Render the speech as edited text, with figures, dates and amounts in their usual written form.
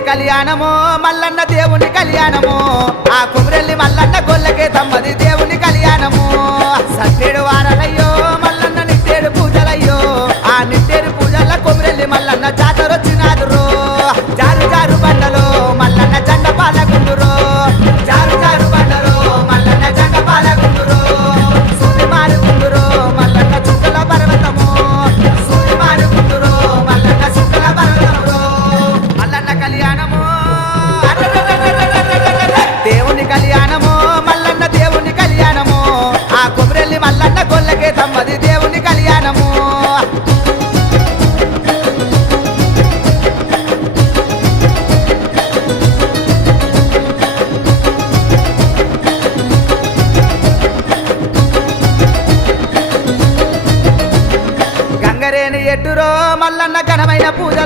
దేవుని కళ్యాణమో మల్లన్న దేవుని కళ్యాణమో ఆ కుమరెల్లి మల్లన్న గొల్లకే తమ్మది దేవుని కళ్యాణము సట్టేడు వారాలయ్యో మల్లన్న నిట్టేడు పూజలయ్యో ఆ నిట్టేడు పూజల కుమరెల్లి మల్లన్న జాతరొచ్చినాదురో జారు జారు బండలో మల్లన్న జెండ పాలగుండురో జారు జారు బండలో మల్లన్న జెండ పాలగుండురో సూది మారుగుండురో మల్లన్న చుక్కల పర్వతము సూది మారుగుండురో మల్లన్న చుక్కల పర్వతము మల్లన్న కళ్యాణము దేవుని కళ్యాణము మల్లన్న దేవుని కళ్యాణము ఆ కుమరెల్లి మల్లన్న గొల్లకే తమ్మది దేవుని కళ్యాణము గంగరేని ఎట్టురో మల్లన్న ఘనమైన పూజ